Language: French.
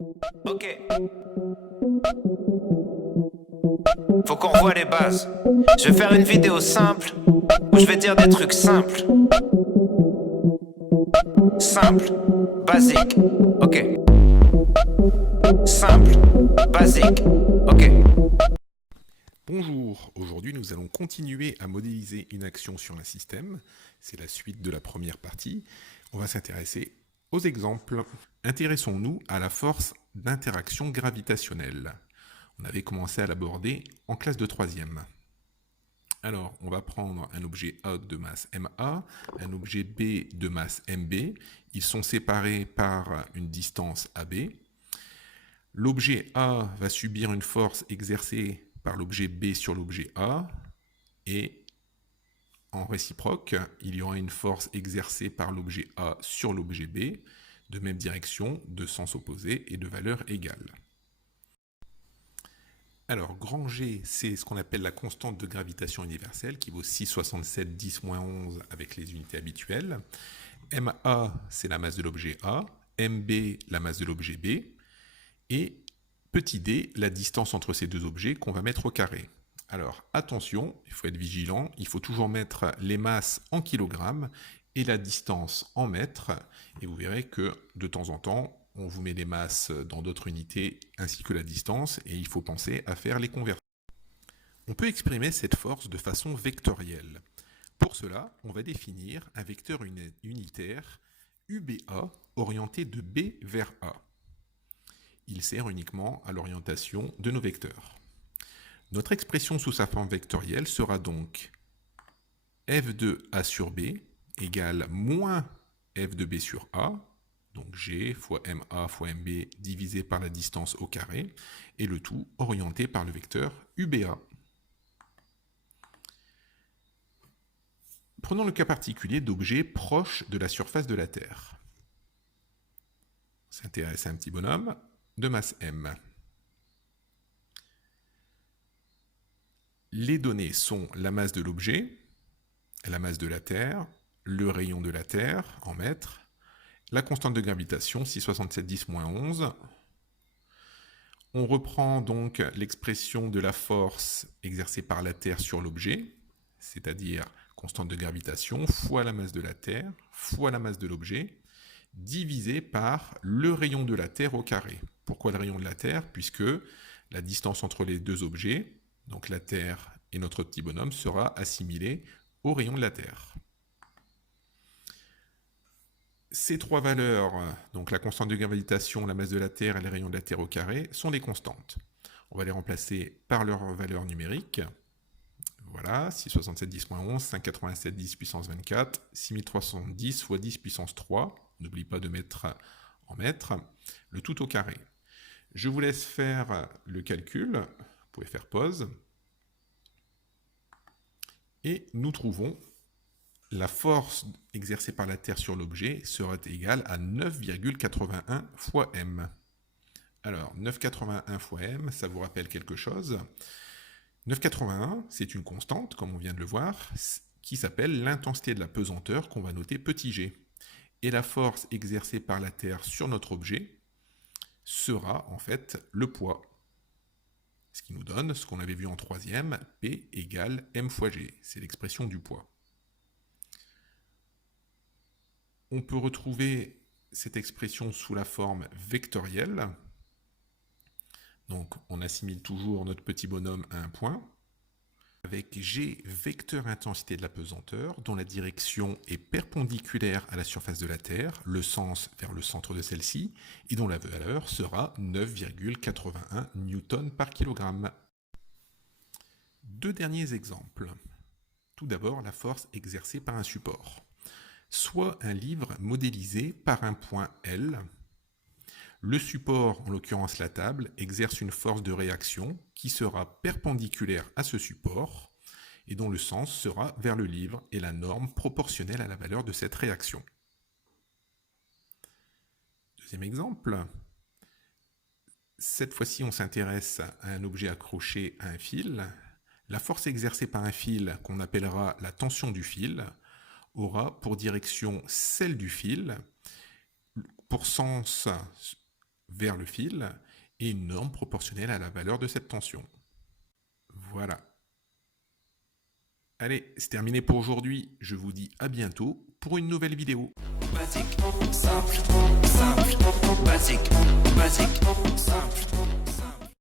Ok. Faut qu'on revoie les bases. Je vais faire une vidéo simple où je vais dire des trucs simples. Simple, basique, ok. Simple, basique, ok. Bonjour, aujourd'hui nous allons continuer à modéliser une action sur un système. C'est la suite de la première partie. On va s'intéresser aux exemples. Intéressons-nous à la force d'interaction gravitationnelle. On avait commencé à l'aborder en classe de troisième. Alors, on va prendre un objet A de masse MA, un objet B de masse MB. Ils sont séparés par une distance AB. L'objet A va subir une force exercée par l'objet B sur l'objet A, et en réciproque, il y aura une force exercée par l'objet A sur l'objet B, de même direction, de sens opposé et de valeur égale. Alors, grand G, c'est ce qu'on appelle la constante de gravitation universelle, qui vaut 6,67 10-11 avec les unités habituelles. MA, c'est la masse de l'objet A, MB, la masse de l'objet B, et petit d, la distance entre ces deux objets qu'on va mettre au carré. Alors attention, il faut être vigilant, il faut toujours mettre les masses en kilogrammes et la distance en mètres, et vous verrez que de temps en temps, on vous met les masses dans d'autres unités ainsi que la distance, et il faut penser à faire les conversions. On peut exprimer cette force de façon vectorielle. Pour cela, on va définir un vecteur unitaire UBA orienté de B vers A. Il sert uniquement à l'orientation de nos vecteurs. Notre expression sous sa forme vectorielle sera donc f de A sur B égale moins f de B sur A, donc G fois MA fois MB divisé par la distance au carré, et le tout orienté par le vecteur UBA. Prenons le cas particulier d'objets proches de la surface de la Terre. On s'intéresse à un petit bonhomme de masse M. Les données sont la masse de l'objet, la masse de la Terre, le rayon de la Terre en mètres, la constante de gravitation, 6,67 10-11. On reprend donc l'expression de la force exercée par la Terre sur l'objet, c'est-à-dire constante de gravitation fois la masse de la Terre fois la masse de l'objet, divisé par le rayon de la Terre au carré. Pourquoi le rayon de la Terre? Puisque la distance entre les deux objets, donc la Terre et notre petit bonhomme, sera assimilée au rayon de la Terre. Ces trois valeurs, donc la constante de gravitation, la masse de la Terre et le rayon de la Terre au carré, sont des constantes. On va les remplacer par leur valeur numérique. Voilà, 667 10-11, 587 10 puissance 24, 6310 fois 10 puissance 3. N'oublie pas de mettre en mètres, le tout au carré. Je vous laisse faire le calcul. Vous pouvez faire pause. Et nous trouvons la force exercée par la Terre sur l'objet sera égale à 9,81 fois m. Alors, 9,81 fois m, ça vous rappelle quelque chose? 9,81, c'est une constante, comme on vient de le voir, qui s'appelle l'intensité de la pesanteur, qu'on va noter petit g. Et la force exercée par la Terre sur notre objet sera en fait le poids. Ce qui nous donne ce qu'on avait vu en troisième, P égale m fois g. C'est l'expression du poids. On peut retrouver cette expression sous la forme vectorielle. Donc on assimile toujours notre petit bonhomme à un point, avec G vecteur intensité de la pesanteur, dont la direction est perpendiculaire à la surface de la Terre, le sens vers le centre de celle-ci, et dont la valeur sera 9,81 newtons par kilogramme. Deux derniers exemples. Tout d'abord, la force exercée par un support. Soit un livre modélisé par un point L. Le support, en l'occurrence la table, exerce une force de réaction qui sera perpendiculaire à ce support et dont le sens sera vers le livre et la norme proportionnelle à la valeur de cette réaction. Deuxième exemple. Cette fois-ci, on s'intéresse à un objet accroché à un fil. La force exercée par un fil, qu'on appellera la tension du fil, aura pour direction celle du fil, pour sens vers le fil et une norme proportionnelle à la valeur de cette tension. Voilà. Allez, c'est terminé pour aujourd'hui. Je vous dis à bientôt pour une nouvelle vidéo. Basique, simple, simple, basique, basique.